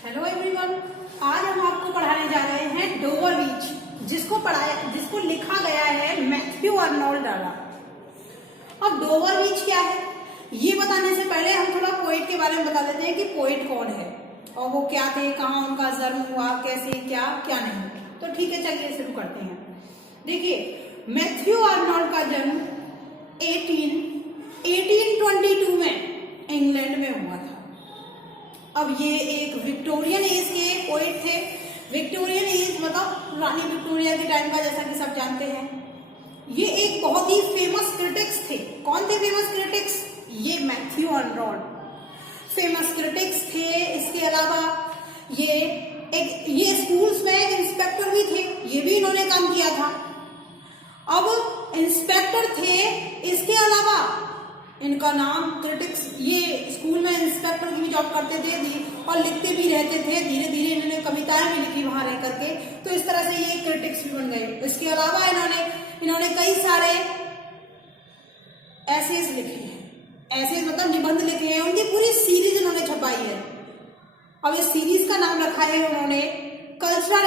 Hello everyone, आज हम आपको पढ़ाने जा रहे हैं डोवर बीच, जिसको लिखा गया है मैथ्यू अर्नोल्ड द्वारा। अब डोवर बीच क्या है ये बताने से पहले हम थोड़ा पोएट के बारे में बता देते हैं कि पोएट कौन है और वो क्या थे, कहाँ उनका जन्म हुआ, कैसे, क्या क्या नहीं। तो ठीक है, चलिए शुरू करते हैं। देखिए, मैथ्यू अर्नोल्ड का जन्म 1822 में इंग्लैंड में हुआ था। अब ये एक विक्टोरियन एज के पोएट थे। विक्टोरियन एज मतलब रानी विक्टोरिया के टाइम का, जैसा कि सब जानते हैं। ये एक बहुत ही फेमस क्रिटिक्स थे। कौन थे फेमस क्रिटिक्स? ये मैथ्यू अर्नोल्ड फेमस क्रिटिक्स थे। इसके अलावा ये स्कूल्स में इंस्पेक्टर भी थे, ये भी इन्होंने काम किया था। अब इंस्पेक्टर थे, इसके अलावा इनका नाम क्रिटिक्स, ये स्कूल में इंस्पेक्टर की भी जॉब करते थे और लिखते भी रहते थे। धीरे धीरे इन्होंने कविताएं भी लिखी वहां रह करके, तो इस तरह से ये क्रिटिक्स भी बन गए। इसके अलावा इन्होंने कई सारे एसेज लिखे हैं। एसेज मतलब निबंध लिखे हैं, उनकी पूरी सीरीज इन्होंने छपाई है। अब इस सीरीज का नाम रखा है उन्होंने कल्चरल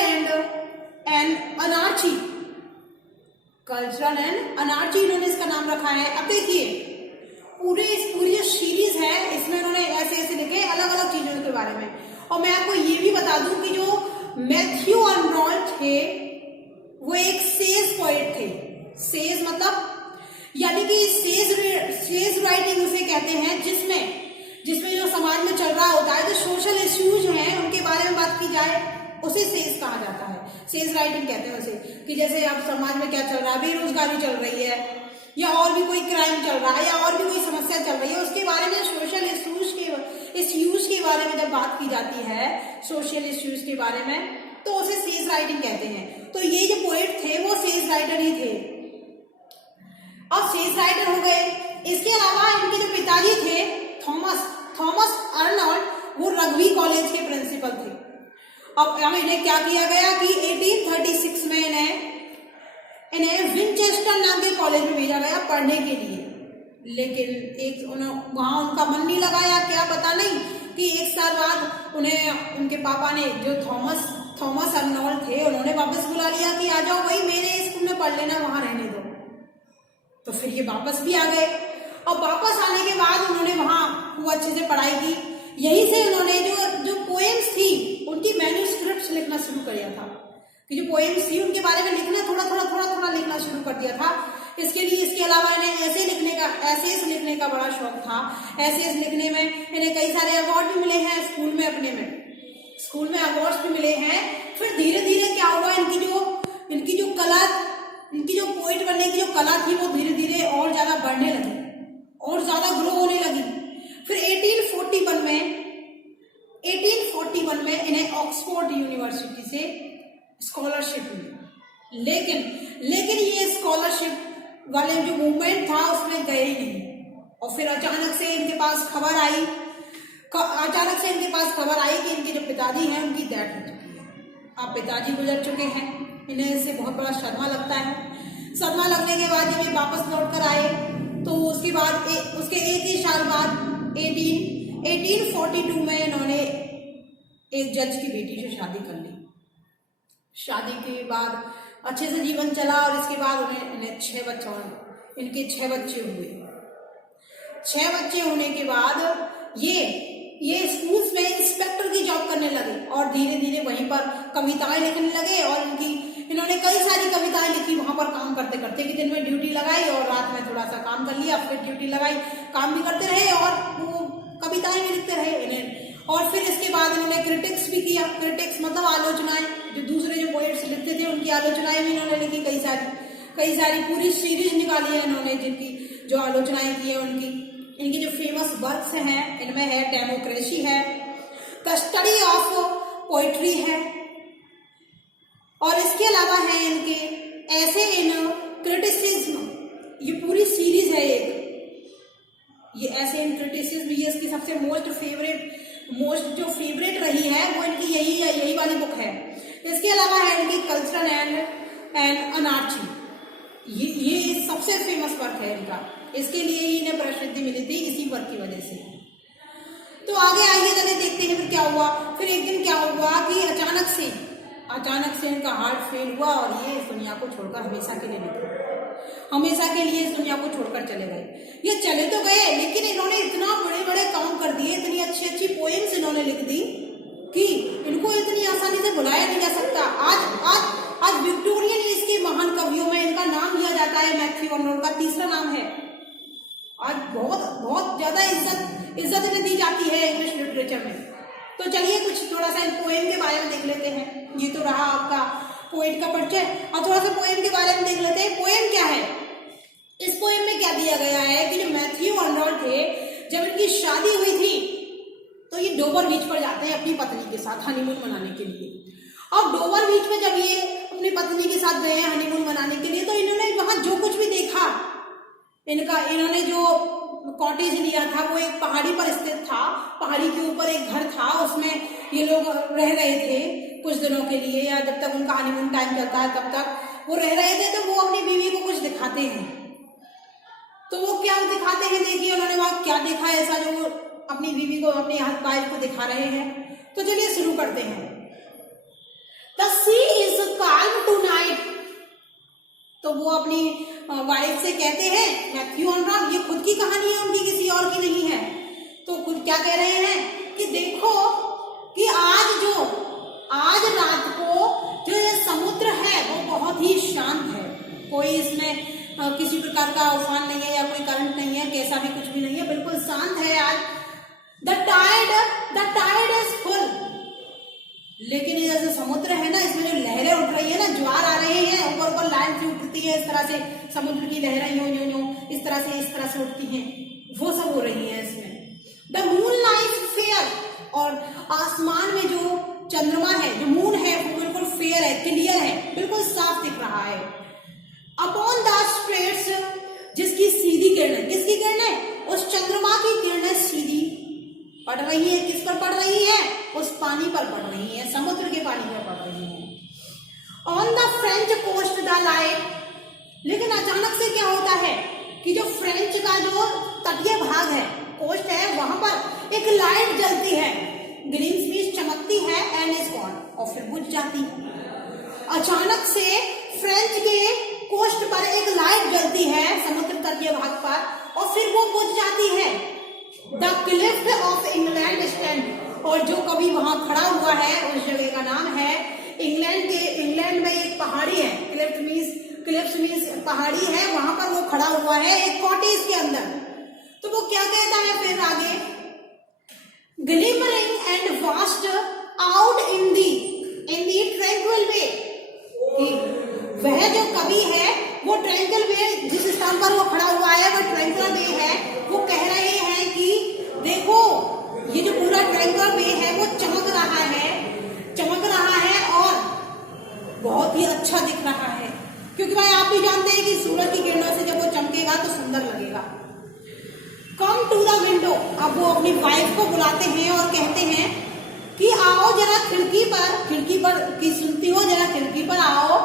एंड अनार्ची। कल्चरल एंड अनार्ची इन्होंने इसका नाम रखा है। अब देखिए, पूरी जो सीरीज है इसमें उन्होंने ऐसे लिखे अलग अलग चीजों के बारे में। और मैं आपको ये भी बता दूं कि जो मैथ्यू अर्नोल्ड थे वो एक सेज पोएट थे। सेज मतलब यानी कि सेज राइटिंग उसे कहते हैं, जिसमें जो समाज में चल रहा होता है, जो सोशल इश्यूज हैं उनके बारे में बात की जाए, उसे सेज कहा जाता है। सेज राइटिंग कहते हैं उसे, कि जैसे अब समाज में क्या चल रहा है, बेरोजगारी चल रही है या और भी कोई क्राइम चल रहा है या और भी कोई समस्या चल रही है, उसके बारे में सोशल इश्यूज के बारे में जब बात की जाती है, सोशल इश्यूज के बारे में, तो उसे सेज राइटिंग कहते हैं। तो ये जो पोएट थे वो सेज राइटर ही थे। अब सेज राइटर हो गए। इसके अलावा इनके जो पिताजी थे थॉमस अर्नोल्ड, वो रग्बी कॉलेज के प्रिंसिपल थे। अब इन्हें क्या किया गया कि 1836 में इन्हें विंचेस्टर नाम के कॉलेज में भेजा गया पढ़ने के लिए। लेकिन वहां उनका मन नहीं लगाया, क्या पता नहीं, कि एक साल बाद उन्हें उनके पापा ने, जो थॉमस अर्नोल्ड थे, उन्होंने वापस बुला लिया कि आ जाओ भाई, मेरे स्कूल में पढ़ लेना, वहां रहने दो। तो फिर ये वापस भी आ गए। और वापस आने के बाद उन्होंने वहां खूब अच्छे से पढ़ाई की। यहीं से उन्होंने जो पोएम्स थी उनकी मैन्युस्क्रिप्ट्स लिखना शुरू कर दिया था, कि जो पोएम्स थी उनके बारे में लिखना थोड़ा लिखना शुरू कर दिया था। इसके अलावा इन्हें एसेज लिखने का बड़ा शौक था। एसेज लिखने में इन्हें कई सारे अवार्ड भी मिले हैं स्कूल में अवार्ड्स भी मिले हैं। फिर धीरे धीरे क्या हुआ, इनकी जो पोएट बनने की जो कला थी वो धीरे धीरे और ज्यादा बढ़ने लगी और ज्यादा ग्रो होने लगी। फिर 1841 में इन्हें ऑक्सफोर्ड यूनिवर्सिटी से स्कॉलरशिप मिली। लेकिन ये स्कॉलरशिप वाले जो मूवमेंट था उसमें गए ही नहीं। और फिर अचानक से इनके पास खबर आई कि इनके जो पिताजी हैं उनकी डेथ हो चुकी है। अब पिताजी गुजर चुके हैं, इन्हें इससे बहुत बड़ा सदमा लगता है। सदमा लगने के बाद जब ये वापस लौट कर आए, तो उसके एक ही साल बाद 1842 में इन्होंने एक जज की बेटी से शादी कर ली। शादी के बाद अच्छे से जीवन चला और इसके बाद इनके 6 बच्चे हुए। 6 बच्चे होने के बाद ये स्कूल्स में इंस्पेक्टर की जॉब करने लगे और धीरे धीरे वहीं पर कविताएं लिखने लगे। और इन्होंने कई सारी कविताएं लिखी वहां पर काम करते करते, कि दिन में ड्यूटी लगाई और रात में थोड़ा सा काम कर लिया, फिर ड्यूटी लगाई, काम भी करते रहे और वो कविताएं भी लिखते रहे इन्हें। और फिर इसके बाद इन्होंने क्रिटिक्स भी किया। क्रिटिक्स मतलब आलोचनाएं, जो दूसरे जो पोएट्स लिखते थे उनकी आलोचनाएं भी इन्होंने लिखी। कई सारी पूरी सीरीज निकाली है इन्होंने, जिनकी जो आलोचनाएं की है इनकी जो फेमस वर्क्स हैं, इनमें है डेमोक्रेसी है, द स्टडी ऑफ पोएट्री है, और इसके अलावा है इनके ऐसे इन क्रिटिसिज्म, ये पूरी सीरीज है एक। ये ऐसे इन क्रिटिसिज्म, ये इसकी सबसे मोस्ट जो फेवरेट रही है वो इनकी यही वाली बुक है। इसके अलावा है इनकी कल्चरल एंड अनार्ची, ये सबसे फेमस वर्क है इनका। इसके लिए ही इन्हें प्रसिद्धि मिली थी, इसी वर्क की वजह से। तो आगे आइए चले देखते हैं फिर क्या हुआ, फिर एक दिन क्या हुआ कि अचानक से इनका हार्ट फेल हुआ और ये इस दुनिया को छोड़कर हमेशा के लिए निकल, हमेशा के लिए इस दुनिया को छोड़कर चले गए। ये चले तो गए, लेकिन इन्होंने इतना बड़े बड़े काम कर दिए, इतनी अच्छी अच्छी पोएम्स इन्होंने लिख दी कि इनको इतनी आसानी से भुलाया नहीं जा सकता। आज विक्टोरियन एज के महान कवियों में इनका नाम लिया जाता है। मैथ्यू अर्नोल्ड का तीसरा नाम है। आज बहुत ज्यादा इज्जत इन्हें दी जाती है इंग्लिश लिटरेचर में। तो चलिए कुछ थोड़ा सा पोएम के बारे में देख लेते हैं। ये तो रहा आपका पोएट का परिचय, और थोड़ा सा पोएम के बारे में देख लेते हैं। पोएम क्या है, इस पोएम में क्या दिया गया है कि जो मैथ्यू अर्नोल्ड थे, जब इनकी शादी हुई थी तो ये डोवर बीच पर जाते हैं अपनी पत्नी के साथ हनीमून मनाने के लिए। अब डोवर बीच में जब ये अपनी पत्नी के साथ गए हैं हनीमून मनाने के लिए, तो इन्होंने वहां जो कुछ भी देखा, इन्होंने जो कॉटेज लिया था वो एक पहाड़ी पर स्थित था। पहाड़ी के ऊपर एक घर था, उसमें ये लोग रह रहे थे कुछ दिनों के लिए, या जब तक उनका हनीमून टाइम चलता है तब तक वो रह रहे थे। तो वो अपनी बीवी को कुछ दिखाते हैं, तो वो क्या दिखाते हैं, देखिए उन्होंने वहां क्या देखा ऐसा जो वो अपनी बीवी को, अपनी वाइफ को दिखा रहे हैं। तो चलिए शुरू करते हैं। The sea is calm tonight। तो वो अपनी वाइफ से कहते हैं, मैथ्यू अर्नोल्ड, ये खुद की कहानी है उनकी, किसी और की नहीं है। तो खुद क्या कह रहे हैं कि देखो कि आज रात को जो ये समुद्र है वो बहुत ही शांत है, कोई इसमें किसी प्रकार का उफान नहीं है या कोई करंट नहीं है, कैसा भी कुछ भी नहीं है, बिल्कुल शांत है आज। The tide is full. लेकिन ये जैसे समुद्र है ना, इसमें जो लहरें उठ रही है ना, ज्वार आ रहे हैं, ऊपर ऊपर लाइन से उठती है, इस तरह से समुद्र की लहरें यूं इस तरह से उठती हैं, वो सब हो रही है इसमें। The moon lies fair. और आसमान में जो चंद्रमा है, जो मून है, वो बिल्कुल फेयर है, क्लियर है, बिल्कुल साफ दिख रहा है। अपॉन द स्ट्रेट्स, जिसकी सीधी किरणें, किसकी किरणें, उस चंद्रमा की किरणें सीधी पड़ रही है। किस पर पड़ रही है, उस पानी पर पड़ रही है, समुद्र के पानी पर पड़ रही है। On the French coast the light. लेकिन अचानक से क्या होता है कि जो फ्रेंच का जो तटीय भाग है, कोस्ट है, वहां पर एक लाइट जलती है, ग्लिम्स में चमकती है, एंड इज गॉन, और फिर बुझ जाती है। अचानक से फ्रेंच के कोस्ट पर एक लाइट जलती है, समुद्र तटीय भाग पर, और फिर वो बुझ जाती है। The Cliff of England stand. और जो कभी वहां खड़ा हुआ है, उस जगह का नाम है इंग्लैंड में एक पहाड़ी है, क्लिफ्स मींस पहाड़ी है, वहां पर वो खड़ा हुआ है एक कॉटेज के अंदर। तो वो क्या कहता है फिर आगे, glimmering and vast out in the tranquil bay. वह जो कवि है वो ट्रैंक्विल वे, जिस स्थान पर वो खड़ा हुआ है वो ट्रैंक्विल वे है। वो कह रहे हैं कि देखो ये जो पूरा ट्रैंक्विल वे है वो चमक रहा है और बहुत ही अच्छा दिख रहा है, क्योंकि भाई आप भी जानते हैं कि सूरज की किरणों से जब वो चमकेगा तो सुंदर लगेगा। Come to the window. अब वो अपनी वाइफ को बुलाते हैं और कहते हैं कि आओ जरा खिड़की पर की सुनती हो, जरा खिड़की पर आओ।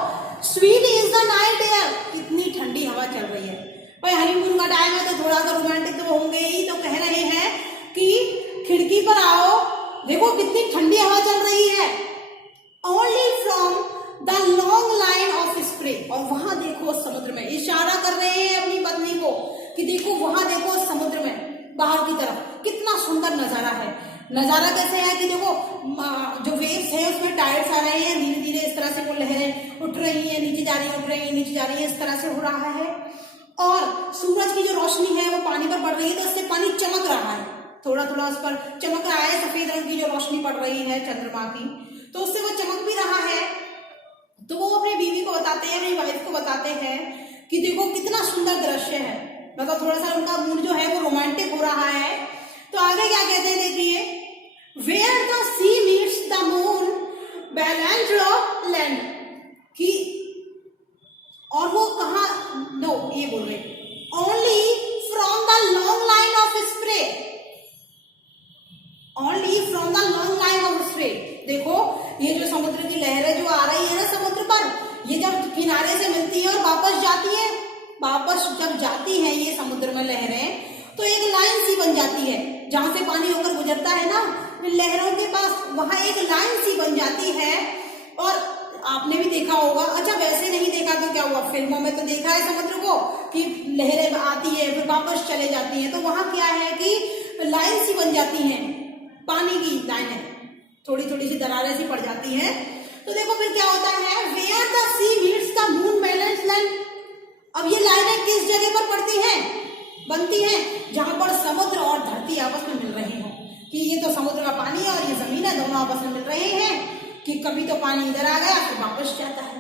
Sweet is the night air. कितनी ठंडी हवा चल रही है। भाई हनीमून का टाइम है तो थोड़ा सा रोमांटिक तो होंगे ही, तो कह रहे हैं कि खिड़की पर आओ, देखो कितनी ठंडी हवा चल रही है। Only from the long line of spray. और वहां देखो समुद्र में, इशारा कर रहे हैं अपनी पत्नी को कि देखो वहां देखो समुद्र में बाहर की तरफ कितना सुंदर नजारा है। नजारा कैसे है कि देखो जो वेव्स है उसमें टायर्स आ रहे हैं, धीरे धीरे इस तरह से वो लहरें उठ रही है, नीचे जा रही है, उठ रही है, नीचे जा रही है, इस तरह से हो रहा है। और सूरज की जो रोशनी है वो पानी पर पड़ रही है, तो इससे पानी चमक रहा है, थोड़ा थोड़ा उस पर चमक रहा है। सफेद रंग की जो रोशनी पड़ रही है चंद्रमा की, तो उससे वो चमक भी रहा है। तो वो अपनी बीवी को बताते हैं, अपनी वाइफ को बताते हैं कि देखो कितना सुंदर दृश्य है। मतलब थोड़ा सा उनका मूड जो है वो रोमांटिक हो रहा है। तो आगे क्या कहते हैं देखिए, where the sea meets the moon balanced of land. की और वो कहा, नो ये बोल रहे, only from the long line of spray, only from the long line of spray. देखो ये जो समुद्र की लहरें जो आ रही है ना समुद्र पर, ये जब किनारे से मिलती है और वापस जाती है, वापस जब जाती है ये समुद्र में लहरें, तो एक लाइन सी बन जाती है। जहां से पानी होकर गुजरता है ना, लहरों के पास वहां एक लाइन सी बन जाती है। और आपने भी देखा होगा, अच्छा वैसे नहीं देखा तो क्या हुआ, फिल्मों में तो देखा है समुद्र को कि लहरें आती है फिर वापस चले जाती हैं, तो वहां क्या है कि लाइन सी बन जाती हैं, पानी की लाइनें थोड़ी थोड़ी सी दरारें सी पड़ जाती हैं। तो देखो फिर क्या होता है, where the sea meets the moon balance line. अब ये लाइनें किस जगह पर पड़ती हैं, बनती हैं, जहां पर समुद्र और धरती आपस में मिल रही हो, कि ये तो समुद्र का पानी है और ये जमीन है, दोनों आपस में मिल रहे हैं, कि कभी तो पानी इधर आ गया फिर वापस जाता है।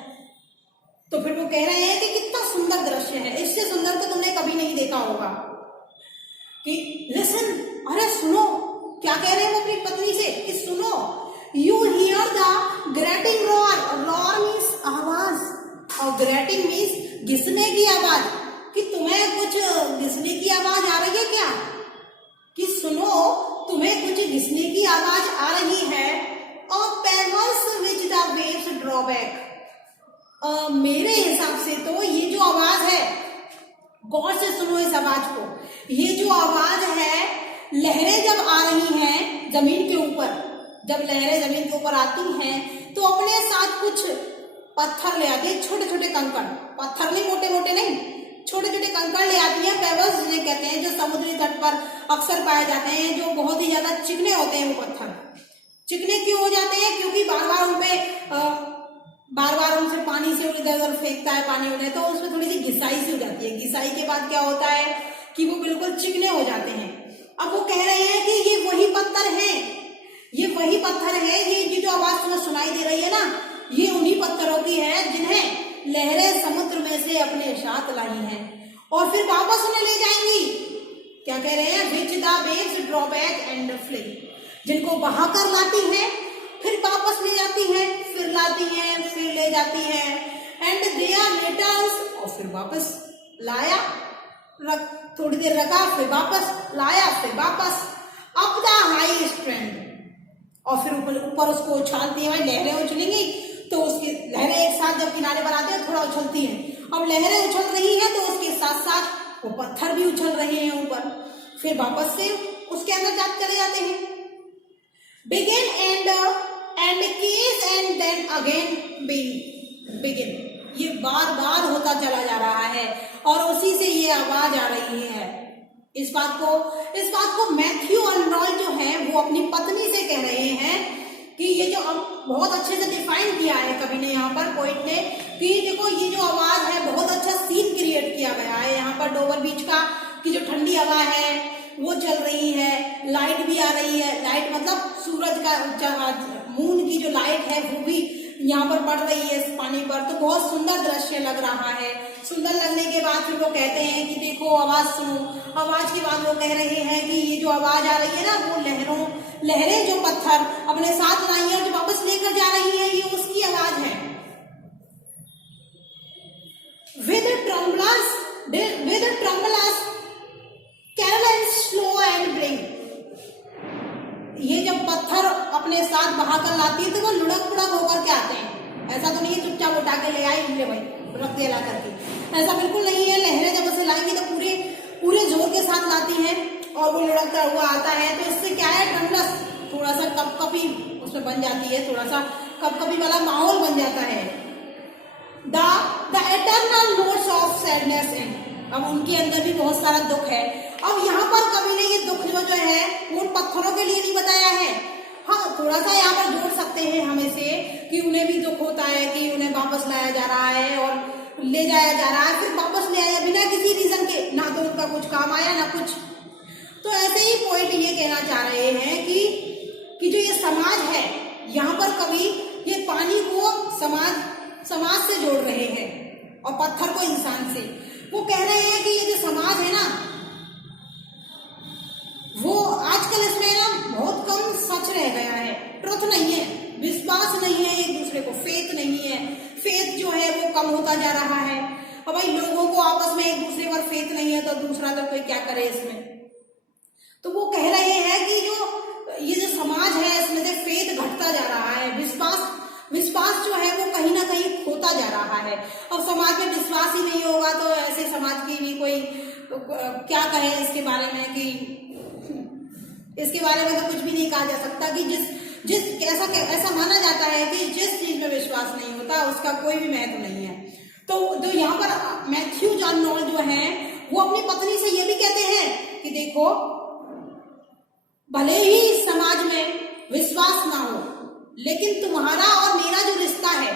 तो फिर वो कह रहे हैं कि कितना सुंदर दृश्य है, इससे सुंदर तो तुमने कभी नहीं देखा होगा। कि लिसन, अरे सुनो, क्या कह रहे हैं वो अपनी पत्नी से कि सुनो, you here the grating roar, roar means आवाज, और ग्रेटिंग मीन्स घिसने की आवाज, कि तुम्हें कुछ घिसने की आवाज आ रही है क्या, कि सुनो तुम्हें कुछ घिसने की आवाज आ रही है। और pebbles which the waves draw back, मेरे हिसाब से तो ये जो आवाज है, गौर से सुनो इस आवाज को, ये जो आवाज है, लहरें जब आ रही हैं जमीन के ऊपर, जब लहरें जमीन के ऊपर आती हैं तो अपने साथ कुछ पत्थर ले आती है, छोटे छोटे कंकड़, पत्थर नहीं, मोटे मोटे नहीं, छोटे छोटे कंकड़ ले आती है, पेबल्स जिन्हें कहते हैं, जो समुद्री तट पर अक्सर पाए जाते हैं, जो बहुत ही ज्यादा चिकने होते हैं। वो पत्थर चिकने क्यों हो जाते हैं, क्योंकि बार बार उनसे पानी से इधर उधर फेंकता है पानी उन्हें, तो उसमें थोड़ी सी घिसाई सी हो जाती है। घिसाई के बाद क्या होता है कि वो बिल्कुल चिकने हो जाते हैं। अब वो कह रहे हैं कि ये वही पत्थर है, ये वही पत्थर है, ये जो आवाज तुम्हें सुनाई दे रही है ना, ये उन्हीं पत्थरों की है जिन्हें लहरें समुद्र में से अपने साथ लाई हैं और फिर वापस उन्हें ले जाएंगी। क्या कह रहे हैं, विच the waves draw back and Phule, जिनको बहाकर लाती हैं फिर वापस ले जाती हैं, फिर लाती हैं फिर ले जाती हैं, एंड दे आर रिटर्न्स, और फिर वापस लाया, थोड़ी देर रखा फिर वापस लाया, फिर वापस अप द हाई स्ट्रेंथ, और फिर ऊपर उसको उछालती है। लहरें उछलेंगी तो उसकी लहरें एक साथ जब किनारे पर आते हैं थोड़ा उछलती हैं। अब लहरें उछल रही हैं तो उसके साथ साथ वो पत्थर भी उछल रहे हैं ऊपर, फिर वापस से उसके अंदर चले जाते हैं। Begin and cease and then again begin, ये बार बार होता चला जा रहा है और उसी से ये आवाज आ रही है। इस बात को मैथ्यू अर्नोल्ड जो है वो अपनी पत्नी से कह रहे हैं कि ये जो बहुत अच्छे से डिफाइन किया है कवि ने यहाँ पर, पोइट ने, कि देखो ये जो आवाज है बहुत अच्छा सीन क्रिएट किया गया है। यहाँ पर डोवर बीच का की जो ठंडी हवा है वो चल रही है, लाइट भी आ रही है, लाइट मतलब सूरज का, मून की जो लाइट है वो भी यहाँ पर पड़ रही है इस पानी पर, तो बहुत सुंदर दृश्य लग रहा है। सुंदर लगने के बाद फिर वो कहते हैं कि देखो आवाज सुनो। आवाज के बाद वो कह रहे हैं कि ये जो आवाज आ रही है ना, वो लहरें जो पत्थर अपने साथ लाई है और जो वापस लेकर जा रही है, ये उसकी आवाज है। with tremulous carols slow and bring, ये जब पत्थर अपने साथ बहाकर लाती है तो वो लुढ़क पुढ़क होकर के आते हैं। ऐसा तो नहीं है चुपचाप उठा के ले आई, ले भाई रख दे ला करके, ऐसा बिल्कुल नहीं है। लहरें जब उसे लाएंगी तो पूरे जोर के साथ लाती हैं और वो लुढ़कता हुआ आता है। तो इससे क्या है, ट्रम्बलस, थोड़ा सा कपकपी उसमें बन जाती है, थोड़ा सा कपकपी वाला माहौल बन जाता है। The eternal notes of sadness in, अब उनके अंदर भी बहुत सारा दुख है। अब यहाँ पर कवि ने ये दुख जो है वो पत्थरों के लिए नहीं बताया है। हाँ, थोड़ा सा यहाँ पर जोड़ सकते हैं हमें से कि उन्हें भी दुख होता है कि उन्हें वापस लाया जा रहा है और ले जाया जा रहा है, फिर वापस ले आया बिना किसी रीजन के, ना तो उनका कुछ काम आया ना कुछ। तो ऐसे ही पॉइंट ये कहना चाह रहे हैं कि जो ये समाज है, यहाँ पर कवि ये पानी को समाज से जोड़ रहे हैं और पत्थर को इंसान से। वो कह रहे हैं कि ये जो समाज है ना, वो आजकल इसमें ना बहुत कम सच रह गया है, ट्रुथ नहीं है, विश्वास नहीं है एक दूसरे को, फेथ नहीं है, फेथ जो है वो कम होता जा रहा है। और भाई लोगों को आपस में एक दूसरे पर फेथ नहीं है तो दूसरा तो कोई क्या करे इसमें। तो वो कह रहे हैं कि ये जो समाज है इसमें से फेथ घटता जा रहा है, विश्वास जो है वो कहीं ना कहीं खोता जा रहा है। अब समाज में विश्वास ही नहीं होगा तो ऐसे समाज की भी कोई क्या कहे इसके बारे में कि इसके बारे में तो कुछ भी नहीं कहा जा सकता कि ऐसा माना जाता है कि जिस चीज में विश्वास नहीं होता उसका कोई भी महत्व नहीं है। तो यहाँ पर मैथ्यू जॉन नॉल जो है वो अपनी पत्नी से ये भी कहते हैं कि देखो, भले ही इस समाज में विश्वास ना हो, लेकिन तुम्हारा और मेरा जो रिश्ता है,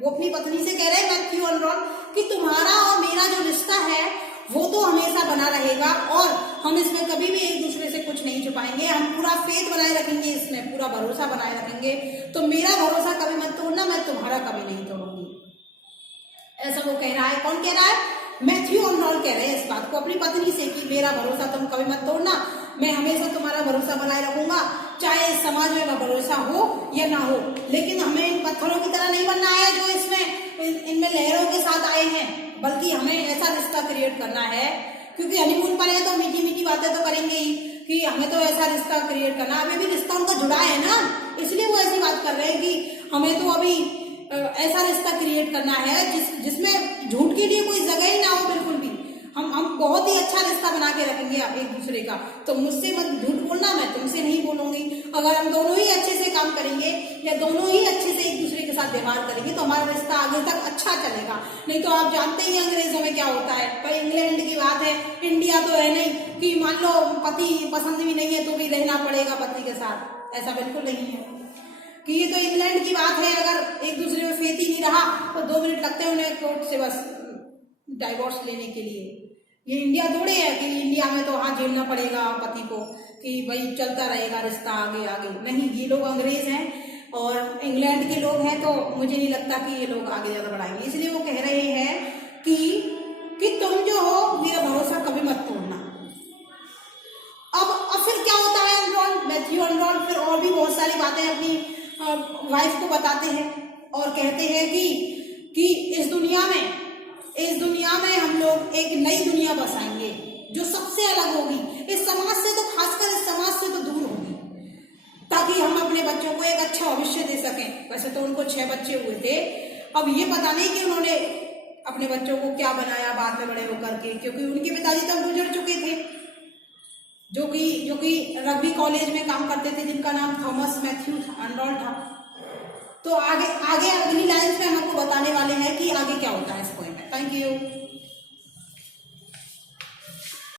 वो अपनी पत्नी से कह रहे हैं मैथ्यू जॉन नॉल कि तुम्हारा और मेरा जो रिश्ता है वो तो हमेशा बना रहेगा और हम इसमें कभी भी एक दूसरे से कुछ नहीं छुपाएंगे। हम पूरा फेथ बनाए रखेंगे, इसमें पूरा भरोसा बनाए रखेंगे। तो मेरा भरोसा कभी मत तोड़ना, मैं तुम्हारा कभी नहीं तोड़ूंगी। ऐसा वो कह रहा है। कौन कह रहा है? मैथ्यू जॉन नॉल कह रहे हैं इस बात को अपनी पत्नी से कि मेरा भरोसा तुम कभी मत तोड़ना, मैं हमेशा तुम्हारा भरोसा बनाए रखूंगा, चाहे इस समाज में भरोसा हो या ना हो। लेकिन हमें इन पत्थरों की तरह नहीं बनना है जो इनमें लहरों के साथ आए हैं, बल्कि हमें ऐसा रिश्ता क्रिएट करना है, क्योंकि हनीमून पर है तो मीठी मीठी बातें तो करेंगे ही कि हमें तो ऐसा रिश्ता क्रिएट करना। अभी भी रिश्ता उनका जुड़ा है ना, इसलिए वो ऐसी बात कर रहे हैं कि हमें तो अभी ऐसा रिश्ता क्रिएट करना है जिसमें झूठ के लिए कोई जगह ही ना हो। बिल्कुल भी हम बहुत ही अच्छा रिश्ता बना के रखेंगे आप एक दूसरे का। तो मुझसे मत झूठ बोलना, मैं तुमसे नहीं बोलूंगी। अगर हम दोनों ही अच्छे से काम करेंगे या दोनों ही अच्छे से एक दूसरे के साथ व्यवहार करेंगे तो हमारा रिश्ता आगे तक अच्छा चलेगा। नहीं तो आप जानते ही अंग्रेजों में क्या होता है। पर इंग्लैंड की बात है, इंडिया तो है नहीं कि मान लो पति पसंद भी नहीं है तो भी रहना पड़ेगा पति के साथ। ऐसा बिल्कुल नहीं है कि ये तो इंग्लैंड की बात है। अगर एक दूसरे में फेथ ही नहीं रहा तो 2 मिनट लगते हैं उन्हें कोर्ट से बस डाइवोर्स लेने के लिए। ये इंडिया थोड़े है कि इंडिया में तो हाथ झेलना पड़ेगा पति को कि भाई चलता रहेगा रिश्ता आगे आगे। नहीं, ये लोग अंग्रेज हैं और इंग्लैंड के लोग हैं, तो मुझे नहीं लगता कि ये लोग आगे ज्यादा बढ़ाएंगे। इसलिए वो कह रहे हैं कि तुम जो हो मेरा भरोसा कभी मत तोड़ना। अब फिर क्या होता है? मैथ्यू जॉन नॉल फिर और भी बहुत सारी बातें अपनी वाइफ को बताते हैं और कहते हैं कि इस दुनिया में हम लोग एक नई दुनिया बसाएंगे जो सबसे अलग होगी, इस समाज से तो, खासकर इस समाज से तो दूर होगी, ताकि हम अपने बच्चों को एक अच्छा भविष्य दे सकें। वैसे तो उनको 6 बच्चे हुए थे, अब ये पता नहीं कि उन्होंने अपने बच्चों को क्या बनाया बाद में बड़े होकर के, क्योंकि उनके पिताजी तब गुजर चुके थे, जो कि रग्बी कॉलेज में काम करते थे, जिनका नाम थॉमस मैथ्यू जॉन नॉल था। तो आगे अगली लाइन में हम आपको बताने वाले हैं कि आगे क्या होता है इस पॉइंट में। Thank you.